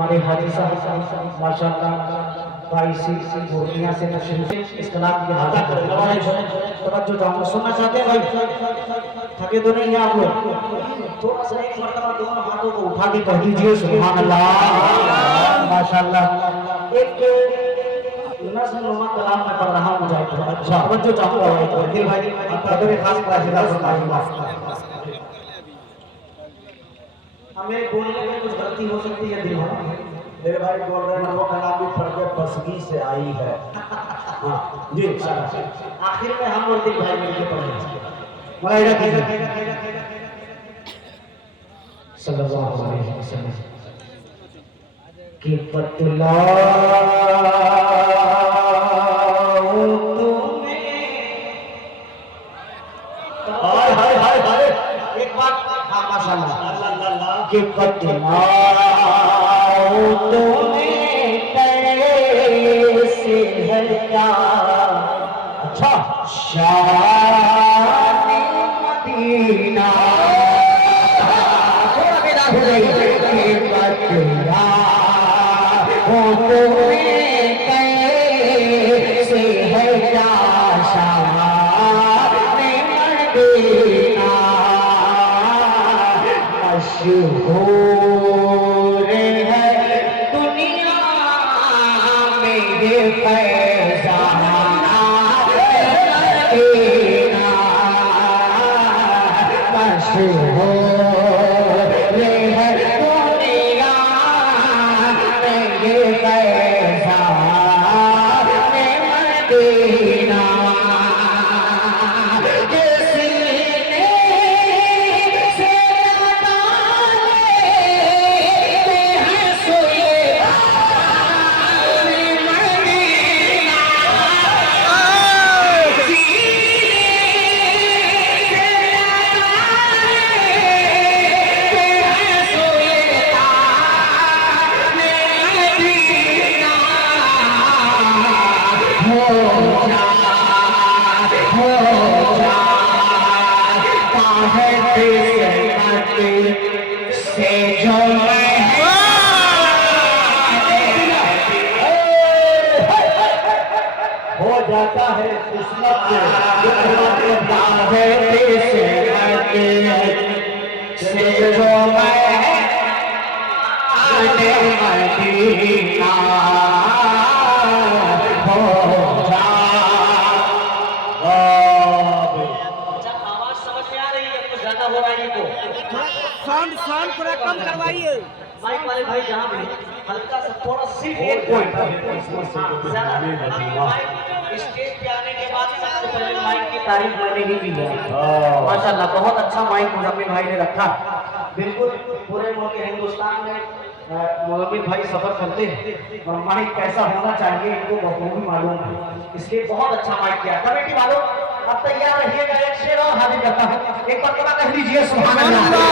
हमारे हाजी साहब माशाअल्लाह भाई सी पूर्णिया से तशरीफ इस कलाम की हाजा कर तवज्जो चाहूंगा सुनना चाहते हैं भाई थके तो नहीं हैं आप लोग थोड़ा सा एक मर्तबा दोनों हाथों को उठा के कह दीजिए सुभान अल्लाह माशाअल्लाह एक नज़्म कलाम में पढ़ रहा हूं मुझे अच्छा तवज्जो चाहूंगा भाई दिल भाई अगर खास प्रार्थना फरमाइएगा हमें बोलने में कुछ गलती हो सकती है दिल भाई मेरे भाई बोल रहे हैं वो कलाम भी पढ़ के बसगी से आई है। हाँ जी आखिर में हम और दिल भाई मिलके पढ़ेंगे मुलाहिजा कीजिए सल्लल्लाहु अलैहि वसल्लम कि पतला एक बात हाँ माशाअल्लाह कि पतला अच्छा शान मदीना थोड़ा बेदा हो गई बतला हो तुम्हें कैसे है क्या शान मदीना मशहूर है दुनिया में ये फैज़ाना मदीना मशहूर है दुनिया में ये फैज़ाना मदीना से जो हो जाता है किस्मत से जो मदीना हो जा आवाज समझ में आ रही है कुछ ज्यादा हो रहा है को साउंड पूरा कम करवाइए माइक वाले भाई जहाँ भी हल्का सा थोड़ा सिर्फ एक पॉइंट स्टेज पे आने के बाद सबसे पहले माइक की तारीफ मैंने ही की है माशाल्लाह बहुत अच्छा माइक मुजम्मिल भाई ने रखा बिल्कुल पूरे मुल्क हिंदुस्तान में मुजम्मिल भाई सफर करते हैं और माइक कैसा होना चाहिए इनको बखूबी मालूम है इसलिए बहुत अच्छा माइक किया कमेटी वालों अब तैयार रहिएगा एक शेर और हाजिर करता हूँ एक बार कह लीजिए सुभान अल्लाह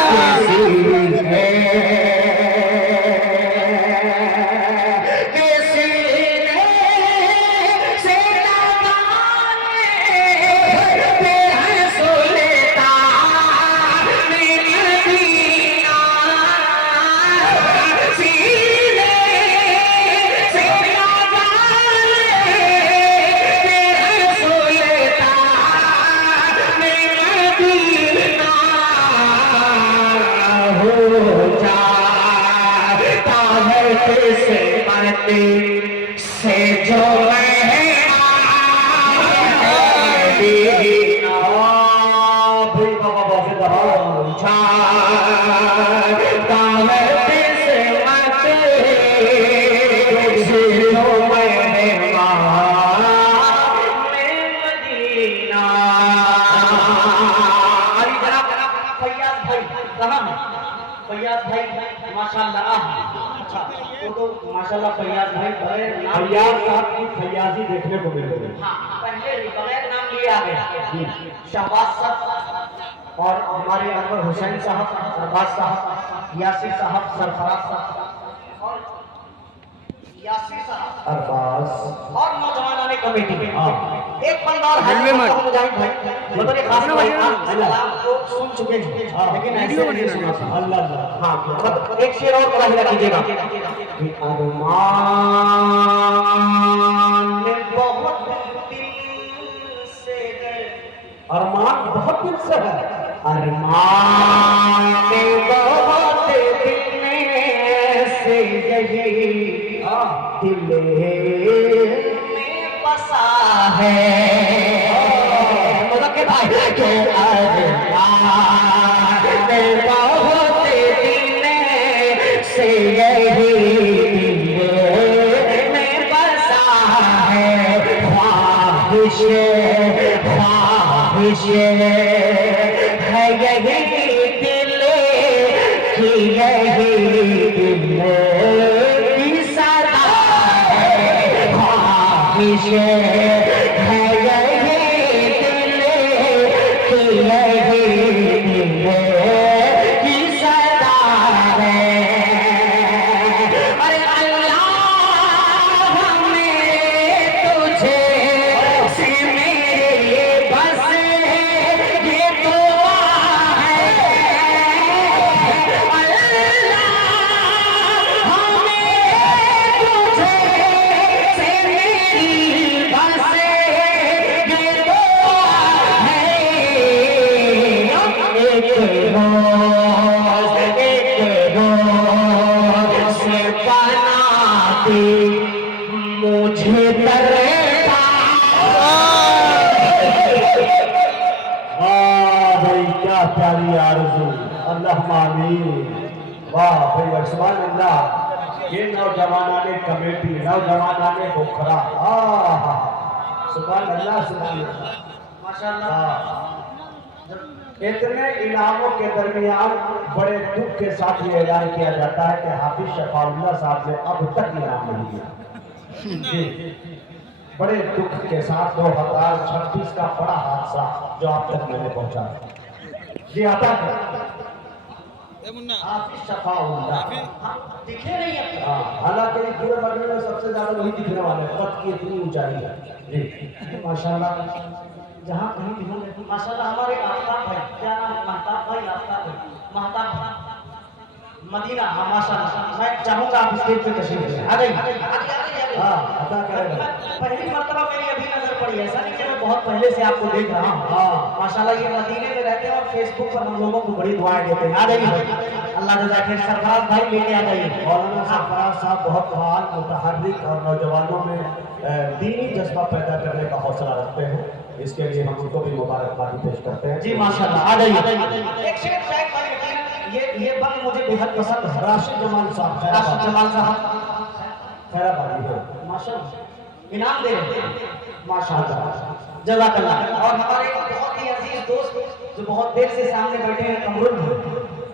से मरते से जो फैयाज भाई माशाल्लाह अच्छा तो माशाल्लाह फैयाज भाई फैयाज साहब की फैयाजी देखने को मिल रही है। हाँ पहले बगैर नाम लिए आ गए शहबाज साहब और हमारे अकबर हुसैन साहब अरबाज साहब यासिर साहब सरफराज साहब और यासिर साहब अरबाज और नौजवानों ने कमेटी में एक बंदा और है मुजाहिद भाई, मतलब एक खास भाई आपको सुन चुके हैं, लेकिन ऐसे नहीं सुना था। अल्लाह हाँ, मतलब एक शेर और मुलाहिजा कीजिएगा कि अरमान बहुत दिल से है, अरमान बहुत दिन से है, अरमान बहुत दिल से यही दिल में बसा है, मतलब के भाई के अरमान बहुत दिल से यही दिल में बसा है, ख्वाहिश ख्वाहिश है यही दिल की, यही दिल की सदा है, ख्वाहिश है यही दिल की, यही दिल की सदा है। अरे अल्लाह हमें तुझे से मेरे बस ये दुआ है, अल्लाह हमें तुझे से मेरी बस ये दुआ है। एक रोज से बनाती मुझे तरता, वाह भाई क्या प्यारी आरज़ू, अल्लाह आमीन। वाह भाई सुभान अल्लाह, ये नौजवाना ने कमेटी, नौजवाना ने बुखरा, सुभान अल्लाह सुभान अल्लाह। माशाअल्लाह। इतने इनामों के दरमियान बड़े दुख के साथ ये ऐलान किया जाता है कि हाफिज शफाउल्लाह साहब ने अब तक इनाम नहीं दिया। जी, बड़े दुख के साथ 2026 का बड़ा हादसा जो आप तक मैंने पहुंचा जी आता है हाफिज शफाउल्लाह दिखे नहीं अब तक। हाँ, हालांकि पूरे मदीने में सबसे ज्यादा वही दिखने वाले हैं, पद की इतनी ऊंचाई है जी माशाल्लाह, जहाँ कहीं भी होंगे माशाल्लाह। हमारे आफ्ताब भाई, क्या नाम है? महताब भाई, आफ्ताब भाई, महताब भाई, मदीना। हाँ माशाल्लाह, मैं चाहूंगा आप स्टेज पे तशरीफ लें। आ जाइए। हाँ अदा करेगा। पहली मर्तबा मेरी अभी नजर पड़ी, ऐसा नहीं कि मैं बहुत पहले से आपको देख रहा हूँ। हाँ माशाल्लाह, ये मदीने में रहते हैं और फेसबुक पर हम लोगों को बड़ी दुआएं देते हैं। आ जाइए अल्लाह जज़ा खैर। सरफराज भाई लेके आ जाइए। मौलाना सरफराज साहब बहुत फाल, मुतहर्रिक और नौजवानों में दीनी जज्बा पैदा करने का हौसला रखते हैं, इसके लिए हम उनको भी मुबारकबादी पेश करते हैं जी माशाल्लाह। आ जाइए। एक शेर शायद भाई, ये बंद मुझे बेहद पसंद है। राशिद जमाल साहब, राशिद जमाल साहब खैराबादी है, माशाल्लाह इनाम दे रहे हैं माशाल्लाह, जज़ाकल्लाह। और हमारे एक बहुत ही अजीज दोस्त जो बहुत देर से सामने बैठे हैं, कमरुल भाई,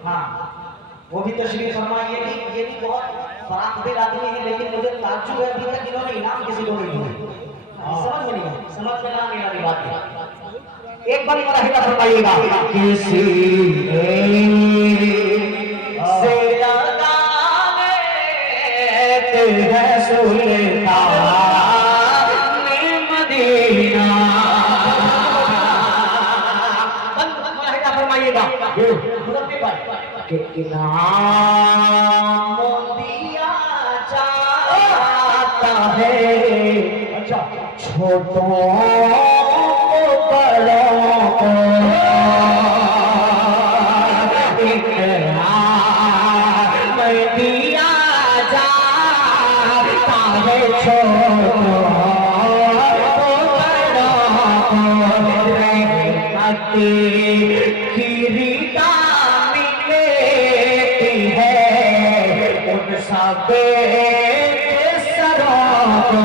हाँ वो भी तशरीफ फरमा। ये भी बहुत फराखदिल आदमी है, लेकिन मुझे ताज्जुब है अभी तक इन्होंने इनाम किसी को नहीं दिया। समझ में नहीं आया, समझ में ना आने वाली बात है। एक बार मुलाहिजा फरमाइएगा। किसी से है सुल्तान मदीना। मुलाहिजा फरमाइएगा कि इनाम दिया जाता है छोटों को बड़ों को, इनाम दिया जाता है छोटों को बड़ों को, रहमती की रिदा मिलती है उन सब सरों को,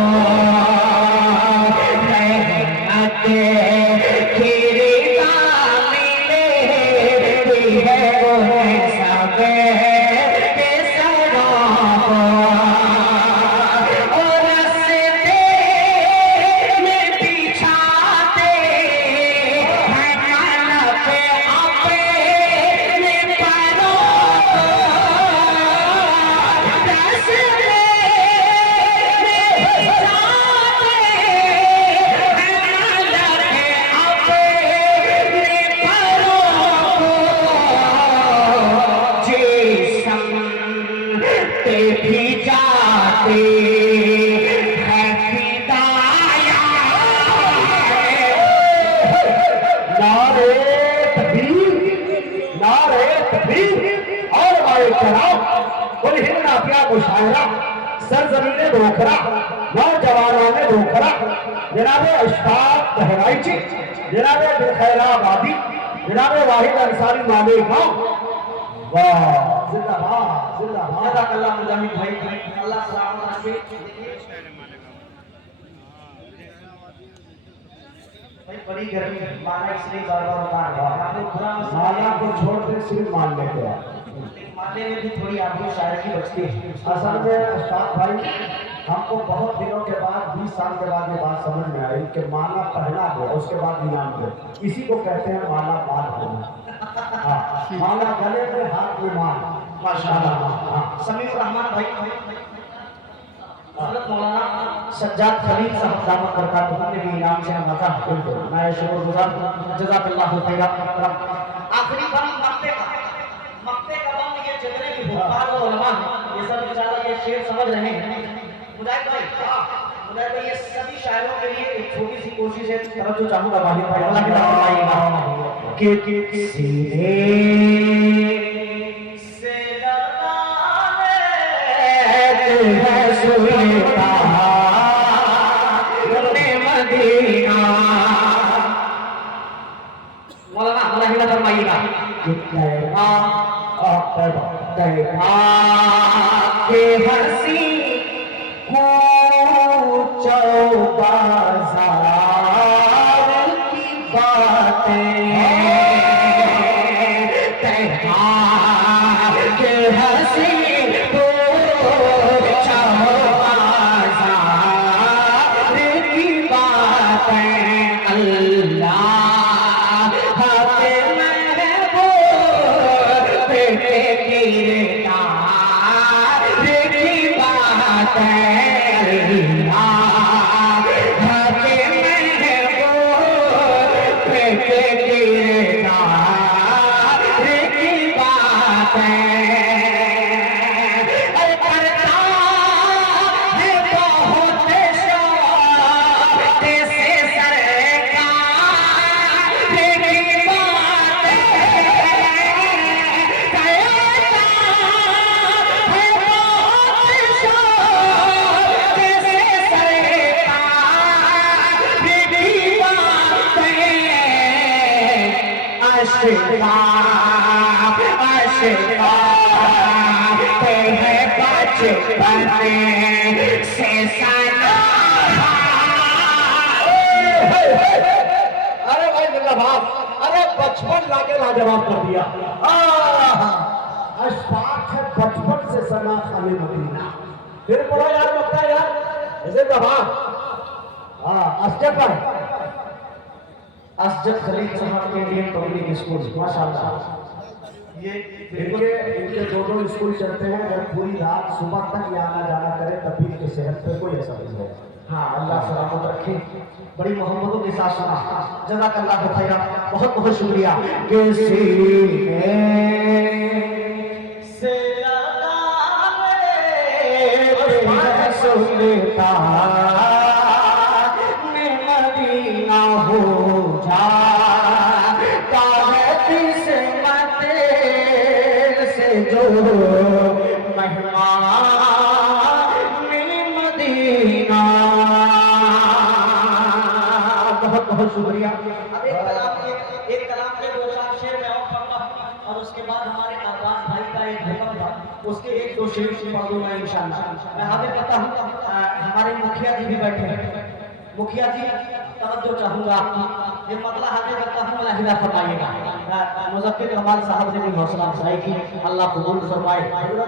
भी जाते हैं फिदाया। नारे तकबीर, नारे तकबीर और हमारे कराम कुल हिंदनाफिया मुशायरा सरजमीने धोखरा नौजवानों ने धोखरा जनाबे अशफाक बहराइची जनाबे दिलखैराबादी जनाबे वाहिद अंसारी माले गांव। वाह जिंदाबाद जिंदाबाद। जज़ाकल्लाह मुजाहिद भाई, अल्लाह सलामत रखे। भाई बड़ी गर्मी है, माला इसलिए बार-बार उतार रहा है। आप लोग पूरा माला को छोड़कर सिर्फ मान लेते हैं। माले में भी थोड़ी आपको शायरी बचती है। असल में अशफाक भाई हमको बहुत दिनों के बाद 20 साल के बाद ये बात समझ में आई कि माला पहला दो उसके बाद इनाम दो, इसी को कहते हैं माला माल होना। हाँ, माला गले में हाथ में माल। माशाल्लाह। हाँ, समीर रहमान भाई, हज़रत मौलाना सज्जाद खलील साहब दामत बरकातुहू ने भी इनाम से नवाजा। मैं शुक्रगुजार हूं, जज़ाकल्लाहु खैरन। आखिरी बम मक्ते का बम ये जितने भी हुफ़ाज़ और उलमा ये सब इंशाअल्लाह ये शेर समझ रहे हैं। मुजाहिद भाई ये सभी शायरों के लिए एक छोटी सी कोशिश है, तवज्जो चाहूंगा वाहिद भाई, अल्लाह की तरफ आइएगा कि सीने से लगाने है सुल्तान ने मदीना। मौलाना अल्लाह की तरफ फरमाइएगा कि तैबा के हंसी बाजार की बातें के हंसी बाजार की बातें अल्लाह हाथे महबूब बेटे किरदार की बातें अरे भाई जिंदाबाद। अरे बचपन लाके लाजवाब कर दिया। अशफाक है बचपन से सना खाने मदीना। फिर पढ़ो यार लगता है यार जिंदाबाद। हाँ असजद खलील साहब के लिए पब्लिक स्कूल माशाल्लाह। ये इनके दोनों स्कूल चलते हैं। अगर पूरी रात सुबह तक ये आना जाना करे तब भी इनकी सेहत पे कोई असर नहीं होगा। हाँ, अल्लाह सलामत रखे। बड़ी मोहब्बतों के साथ सुना, जज़ाकल्लाहु खैरन, बहुत बहुत शुक्रिया। मदीना हो जा किस्मत से जो मेहमान मदीना। बहुत बहुत शुक्रिया। अब एक कलाम के दो चार शेर मैं और पढ़ूंगा और उसके बाद हमारे अब्बास भाई का एक हुक्म था, उसके एक दो शेर पढ़ दूंगा इंशाअल्लाह। मैं हाजिर करता हूँ, हमारे मुखिया जी भी बैठे हैं। मुखिया जी तवज्जो चाहूंगा आपकी, ये मतला हाजिर करता हूँ, लाहिदा फरमाइएगा। मुज़फ्फर कमाल साहब ने भी हौसला अफजाई की, अल्लाह कबूल फरमाए।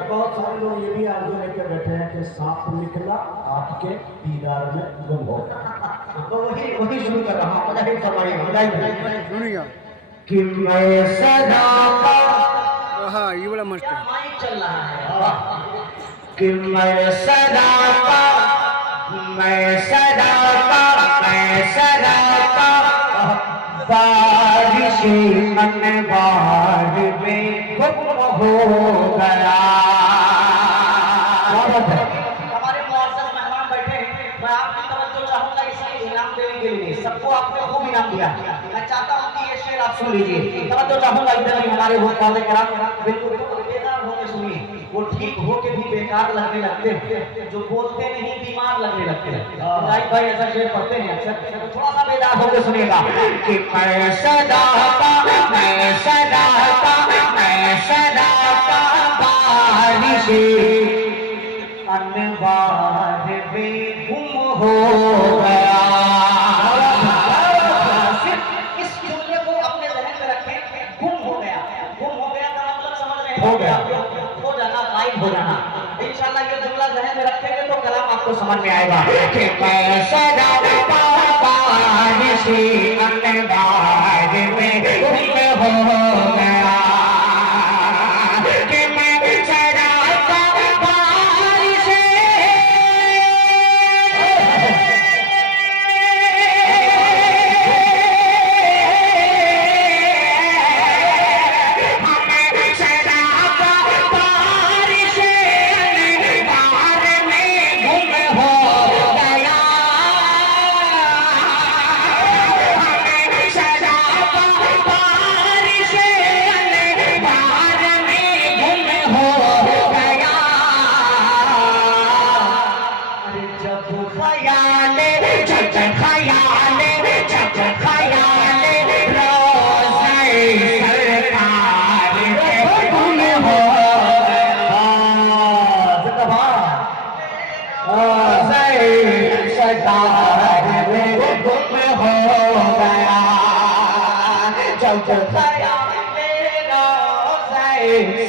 बहुत सारे लोग ये भी आरज़ू लेकर बैठे हैं कि सांप निकला आपके दीदार में गुम हो। तो वही शुरू कर रहा हूँ, मुझे फरमाइएगा कि मैं सदा हाँ, ये बड़ा मस्त है। माइक चल रहा है कि मैं सदा बारिश अनवार में गुम हो गया। आपने खूब इनाम दिया। मैं चाहता हूँ कि ये शेर आप सुन लीजिए। तवज्जो चाहूंगा इधर भी हमारे वो वाले कराम बिल्कुल बेकार होके सुनिए। वो ठीक होके भी बेकार लगने लगते हैं, जो बोलते नहीं बीमार लगने लगते हैं। भाई ऐसा शेर पढ़ते हैं अक्सर, थोड़ा सा बेदार होके सुनिएगा कि मैं सदाता बारिश अनवार में गुम हो गया। सिर्फ इस जुमले को अपने ज़हन में रखें, गुम हो गया। गुम हो गया का मतलब समझ रहे हैं? हो गया, हो जाना, गायब हो जाना। इंशाल्लाह ये जुमला ज़हन में रखेंगे तो कलाम आपको समझ में आएगा कि मैं सदाता बारिश अनवार में गुम हो गया।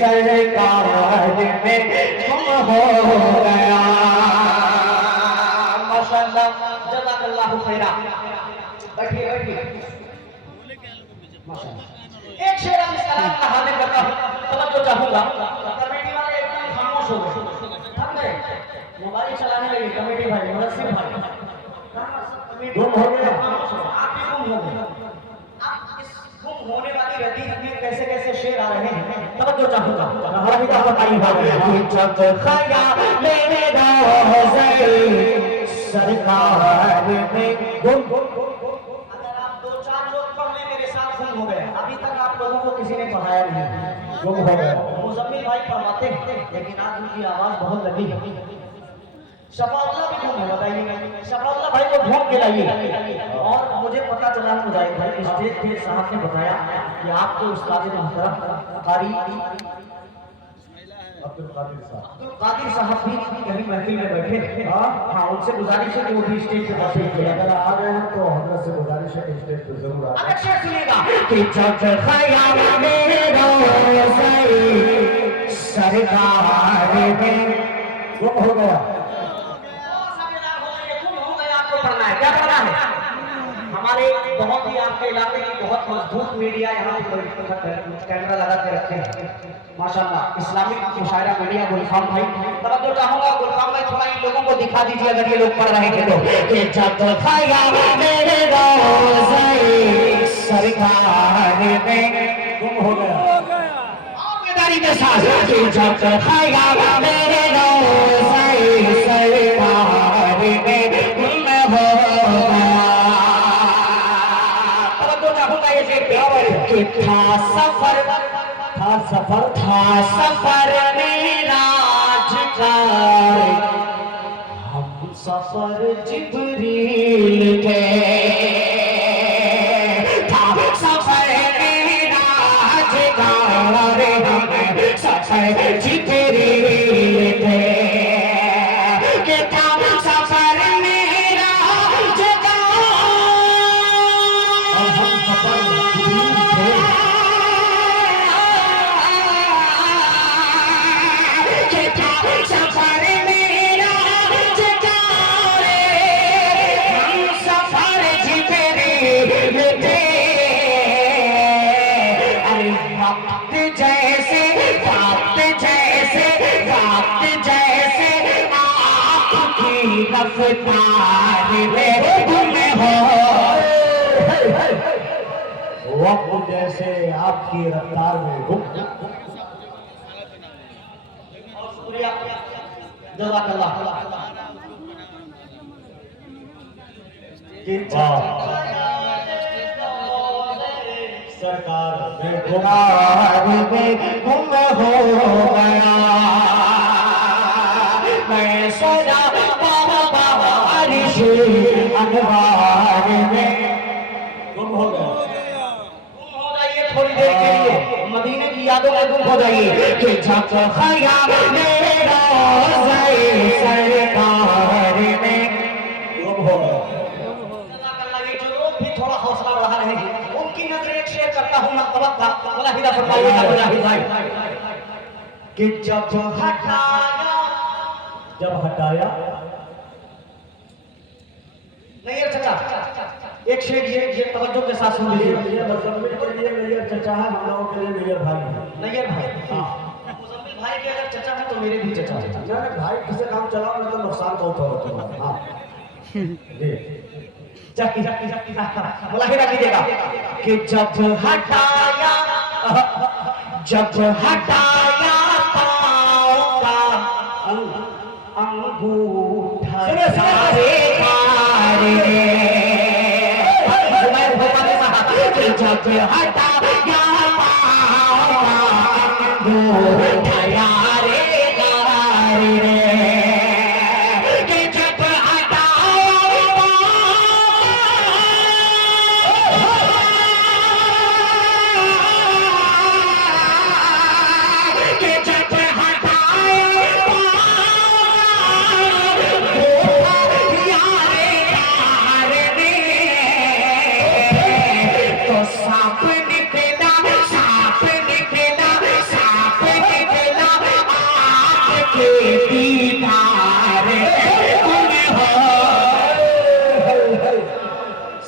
सरकार में गुम हो गया। माशाअल्लाह, जज़ाकल्लाहु खैरा। बैठिए बैठिए। माशाअल्लाह, एक शेर हम इस कलाम का हाजिर करता हूँ, तवज्जो चाहूंगा। कमेटी वाले एकदम खामोश हो गए, थक गए, मोबाइल चलाने लगे। कमेटी भाई, मुनस्सिर भाई गुम हो गया, आप भी गुम हो गए। आप इस गुम होने वाली रदीफ में कैसे कैसे शेर आ रहे हैं, तवज्जो चाहूंगा। हमारी का बताइए भाई। जब ख्याल मेरा रोज़े सरकार में गुम। अगर आप 2-4 लोग पढ़ लें मेरे साथ, गुम हो गए। अभी तक आप लोगों को किसी ने पढ़ाया नहीं, गुम हो गया। मुज़म्मिल भाई पढ़ाते हैं, लेकिन आज उनकी आवाज बहुत लगी। शफाउल्लाह भी गुम है, बताइए। शफाउल्लाह भाई को ढूंढ के लाइए। और मुझे पता चला मुजाहिद भाई स्टेज पे साहब ने बताया कि आपके उस्ताद मोहतरम कारी अब्दुल कादिर साहब भी कहीं महफिल में बैठे। हाँ, उनसे गुजारिश है कि वो भी स्टेज पे बैठे। अगर आ गए हैं तो हजरत से गुजारिश है कि स्टेज पे जरूर आए। अब शेर सुनिएगा कि जब ख्याल मेरा रोज़े सरकार में गुम हो गया। पढ़ना है, क्या पढ़ना है? हमारे बहुत ही आपके इलाके की बहुत मजबूत मीडिया यहाँ पे कैमरा लगा के रखे हैं माशाल्लाह। इस्लामिक मुशायरा मीडिया गुलफाम भाई, तवज्जो चाहूंगा गुलफाम भाई थोड़ा इन लोगों को दिखा दीजिए अगर ये लोग पढ़ रहे थे तो। कि जब ख्याल मेरे रोज़े सरकार में गुम हो गया। और बेदारी के साथ कि जब ख्याल मेरे रोज़े सरकार में गुम हो गया। तवज्जो चाहूंगा ये शेर कि था सफर मेरा राजकार, हम सफर जिब्रील थे। था सफर मेरा राजकार, हम सफर जिब्रील थे। कि था सफर मेरा राजकार, हम सफर जिब्रील थे। सफर मेरा राजकार, हम सफर जिब्रील थे। अरे वक्त जैसे आपकी रफ्तार में गुम हो। वक्त जैसे आपकी रफ्तार में गुम। शुक्रिया, जज़ाकल्लाह। प्यार में गुम हो गया, मैं सदा बारिश अनवार में गुम हो गया। गुम हो जाइए थोड़ी देर के लिए, मदीने की यादों में गुम हो जाइए कि जब ख्याल मेरा सरकार में गुम हो गया। ये जो लोग भी थोड़ा हौसला बढ़ा रहे हैं, उनकी नजर एक शेयर करता हूं मैं कबक का, बोला हिदा फरमाइएगा मुजाहिद भाई कि जब हटाया नहीं यार चाचा, एक शेर ये तवज्जो के साथ सुन लीजिए। ये मुज़म्मिल के लिए नैयर चचा है, हम लोगों के लिए नैयर भाई है। नैयर भाई, मुज़म्मिल भाई के अगर चचा है तो मेरे भी चचा है। मैंने भाई किसे काम चलाओ मतलब नुकसान बहुत होगा। हाँ जी चक्की मुलाहिरा कीजिएगा कि जब हटाया पाँव का अंगूठा सारे जब हटाया पाँव का अंगूठा यारे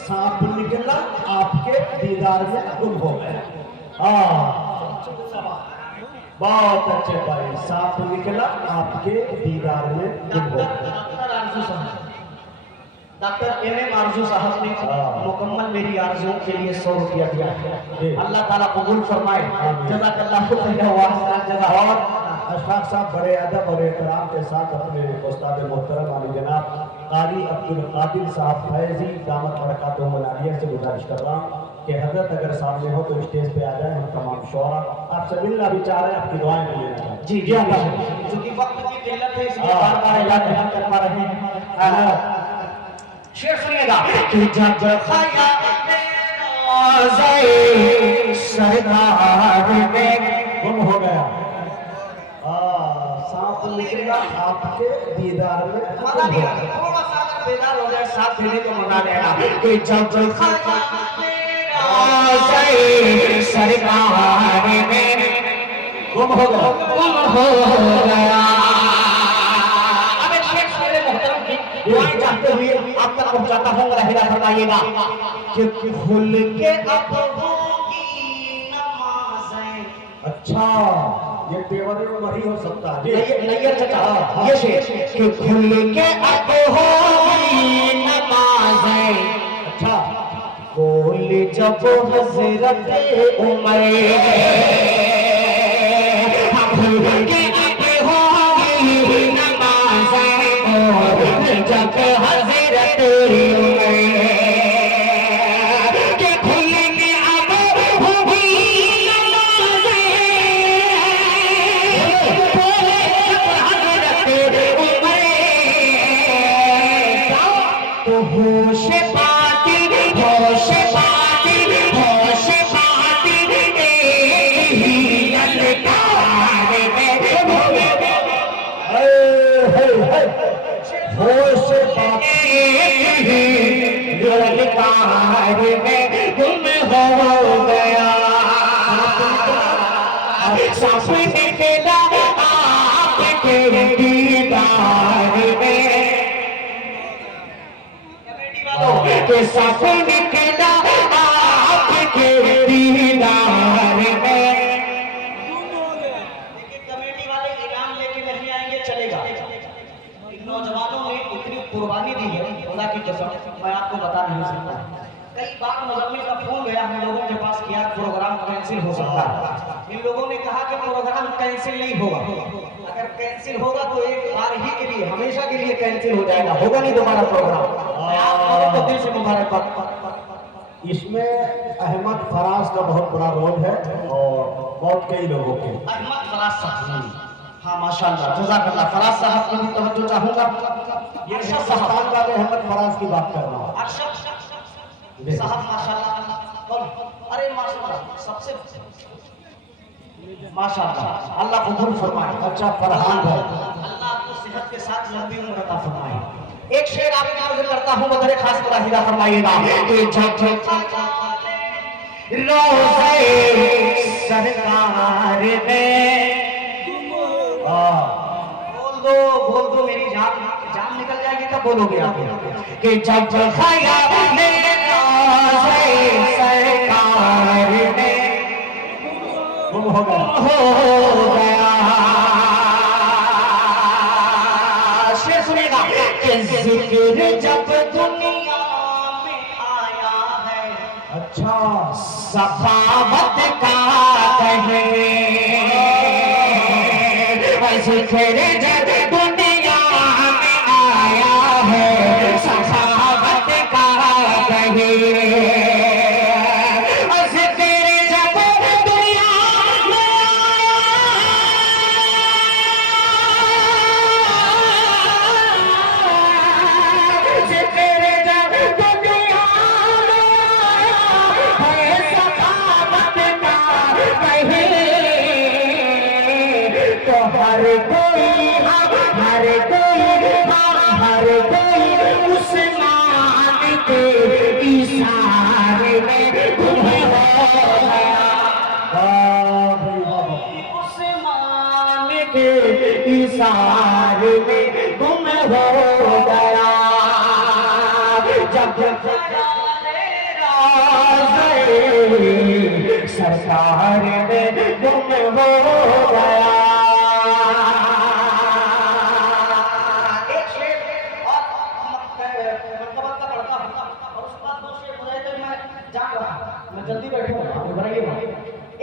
सांप निकला आपके दीदार में गुम हो गया। बहुत अच्छे भाई, सांप निकला आपके दीदार में गुम हो गया। डॉक्टर एम आरजू साहब ने मुकम्मल मेरी आरजू के लिए 100 रुपया दिया है। अल्लाह ताला कबूल फरमाए, जज़ाकल्लाहु खैरा। और अशफाक साहब बड़े अदब और एहतराम के साथ अपने उस्ताद मोहतरम आली जनाब कारी अब्दुल कादिर साहब फैजी दामत बरकातुहुल आलिया से गुजारिश कर रहा हूँ कि हजरत अगर सामने हो तो स्टेज पे आ जाए। हम तमाम शोरा आपसे मिलना भी चाह रहे हैं, आपकी दुआएं भी लेना चाहते हैं। जी जी क्योंकि वक्त की किल्लत है, इसलिए बार-बार ऐलान नहीं कर पा रहे हैं। शेर सुनिएगा कि जब सरकार में गुम हो गया, सांप निकला आपके दीदार में मजा नहीं आता, थोड़ा सा अगर बेदार हो जाए साथ देने को मजा लेगा कि जब सरकार में गुम हो गया। अब एक शेर मेरे मोहतरम की दुआएं चाहते हुए आप तक पहुंचाता हूँ, रहना फरमाइएगा कि खुल के अब होगी नमाज़ें। अच्छा, ये तेवरे में वही हो सकता है। नैयर चचा ये शेर कि खुल के अब होगी नमाज़ें। अच्छा, बोल जब हज़रत उमर खुल के अब होगी नमाज़ें, बोल जब हज़रत उमर के खुल के अब होगी नमाज़ें, बोल जब हज़रत उमर तो होश पाती होश ललकार में गुम हो गया, सांप निकला आपके दीदार में, के सांप निकला आपके दीदार में। कमेटी वाले इनाम लेके नहीं आएंगे चलेगा, नौजवानों ने इतनी कुर्बानी दी है खुदा की कसम मैं आपको बता नहीं सकता। कई बार मुज़म्मिल का फोन गया हम लोगों के पास किया प्रोग्राम कैंसिल हो सकता है। इन लोगों ने कहा कि प्रोग्राम कैंसिल नहीं होगा, अगर कैंसिल होगा तो एक बार ही के लिए हमेशा के लिए कैंसिल हो जाएगा, होगा नहीं दोबारा प्रोग्राम। मैं आप लोगों को दिल से मुबारकबाद इसमें अहमद फराज का बहुत बड़ा रोल है और बहुत कई लोगों के। अहमद फराज साहब, हाँ माशाल्लाह, जज़ाकल्लाह। फराज साहब की भी तवज्जो चाहूंगा। ये हिंदुस्तान वाले अहमद फराज की बात कर रहा हूँ। अरशद साहब माशाल्लाह, अरे माशाल्लाह, सबसे माशाल्लाह, अल्लाह कबूल फरमाए। अच्छा फरहान भाई, अल्लाह आपको सेहत के साथ लंबी उम्र अता फरमाए। एक शेर आपकी नजर करता हूँ, मगर खास पर हिदा फरमाइएगा कि रोज़े सरकार में बोल दो मेरी जान निकल जाएगी, तब बोलोगे आप कि जब खयाल में रोज़े सरकार में गुम हो गया। शेर सुनिएगा कि जिक्र जब दुनिया में आया है, अच्छा सखावत का कहे, जिक्र जब दुनिया में आया है, सखावत का कहे, हर कोई उस्मान के इशारे में गुम हो गया, उस्मान के इशारे में गुम हो गया। जब सरकार में गुम हो गया। जल्दी बैठो,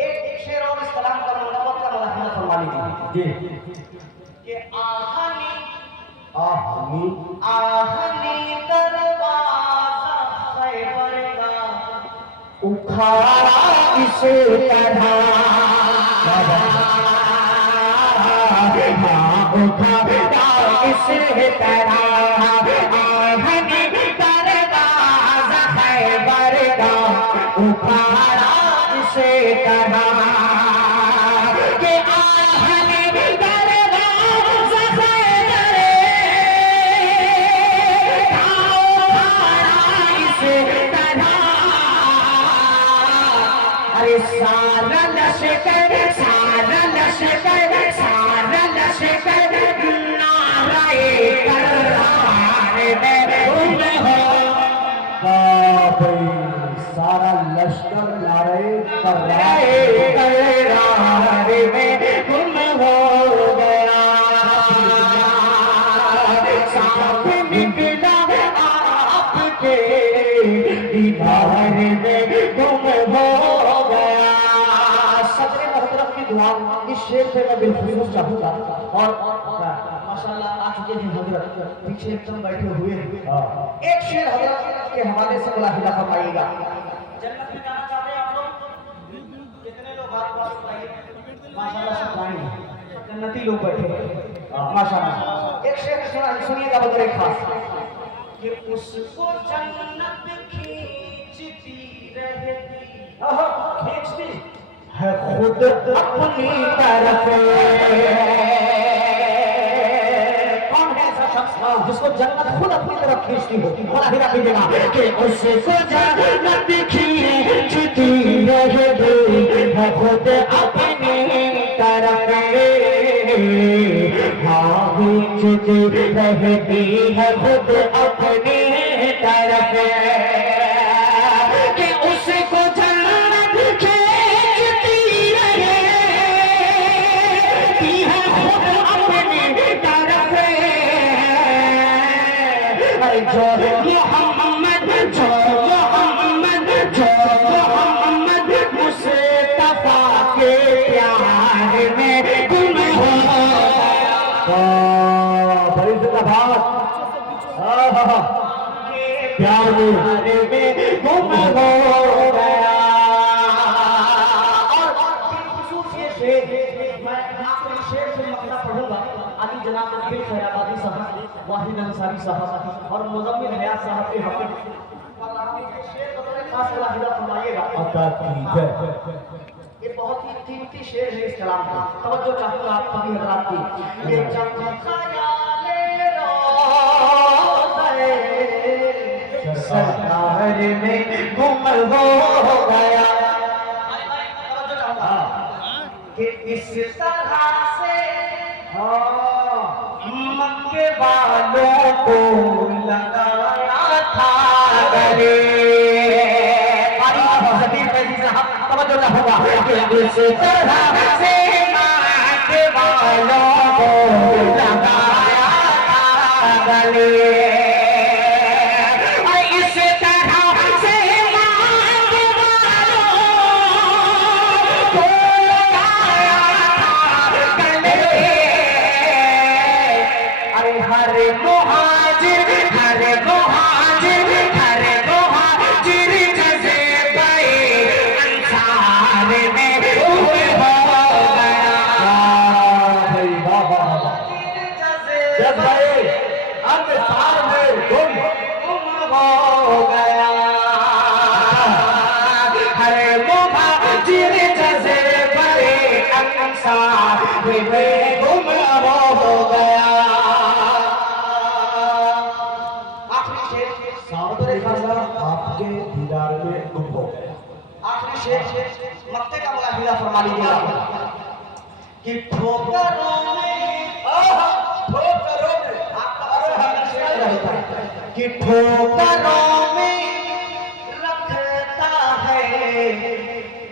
एक शेर और इस कलाम का मुनव्वत का मुलाहिजा फरमा लीजिए कि आहनी दरवाजा खैबर का उखाड़ा इस तरह, उखाड़ा इस तरह, आहनी दरवाजा खैबर का उखाड़ा इस तरह, कि आहनी दरवाजा खैबर का उखाड़ा इस तरह। अरे सारा लश्कर नारे करार में गुम हो, सारा लश्कर नारे करार में गुम हो गया। साथ निकला आपके दीदार में गुम हो गया। सदर मोहतरम की दुआ इस शेर से मैं बिलखुसूस चाहूंगा। और माशाल्लाह आ चुके हैं हजरत, पीछे एकदम बैठे हुए हैं। एक शेर हजरत के हवाले से मुलाहिजा फरमाइएगा। जन्नत में जाना चाहते हैं आप लोग? कितने लोग हाथ बात बताइए? माशाल्लाह सब आए जन्नती लोग बैठे हैं माशाल्लाह। एक शेर सुनिएगा बगैर खास कि उसको जन्नत खींचती रहती, खींचती है खुद अपनी तरफ। कौन है ऐसा शख्स जिसको जन्नत खुद अपनी तरफ खींचती हो? मुलाहिजा कीजिएगा कि उसको जन्नत खींचती रहती है खुद अपनी तरफ, खींचती रहती है खुद अपनी तरफ, कि उसको जन्नत खींचती रहती है खुद अपनी तरफ। जो मोहम्मद मुस्तफा के प्यार में गुम हो, बड़ी जिंदाबाद। के प्यार में गुम हो गया। और बिलखुसूस ये शेर मैं आखिरी शेर से मकता पढ़ूंगा। अली जनाब अब्दुल खैराबादी साहब, वाहिद अंसारी साहब और मुज़म्मिल हयात साहब के हक़ के शेर को बड़े खास मुलाहिज़ा फरमाइएगा। अता ठीक है। ये बहुत ही कीमती शेर है इस कलाम का। तवज्जो चाहूंगा आप सभी हज़रात की। ये जब ख़याले रोज़े सरकार में गुम हो गया। तवज्जो चाहूंगा कि इस तरह से मक्के वालों को लगाया था गले। तवज्जो चाहूंगा कि इस तरह से मक्के वालों को लगाया था गले। इस तरह से मक्के वालों को लगाया था गले। अरे हर मुहाजिर जज़्बे अंसार में गुम हो गया। भाई वाह वाह वाह। जज़्बे अंसार में गुम हो गया। हर मुहाजिर जज़्बे अंसार में गुम हो गया। आखिरी शेर सामने खासा आपके दीदार में गुम हो गया। आखिरी शेर मक्ते का मुलाहिज़ा फरमा लीजिएगा कि ठोकरों में आपका शेर रहता है कि ठोकरों में रखता है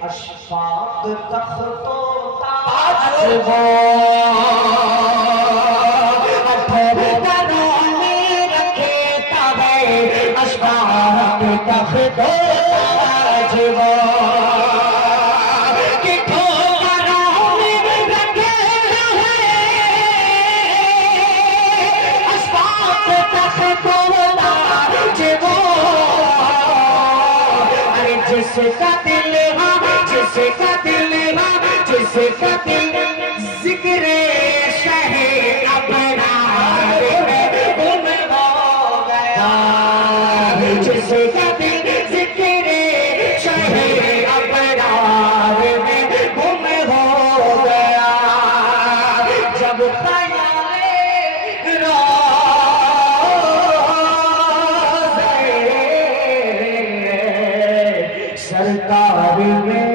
अशफाक तख्तो ताज वो। ठोकरों में रखता है अशफाक तख्तो ताज वो। कि ठोकरों में रखे हैं अशफाक तख्तो ताज वो। अरे जिसका दिल जिक्र शहे अबरार में गुम हो गया। जिसका दिल जिक्र शहे अबरार में गुम हो गया। जब ख़याले रोज़े सरकार में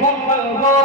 गुम हो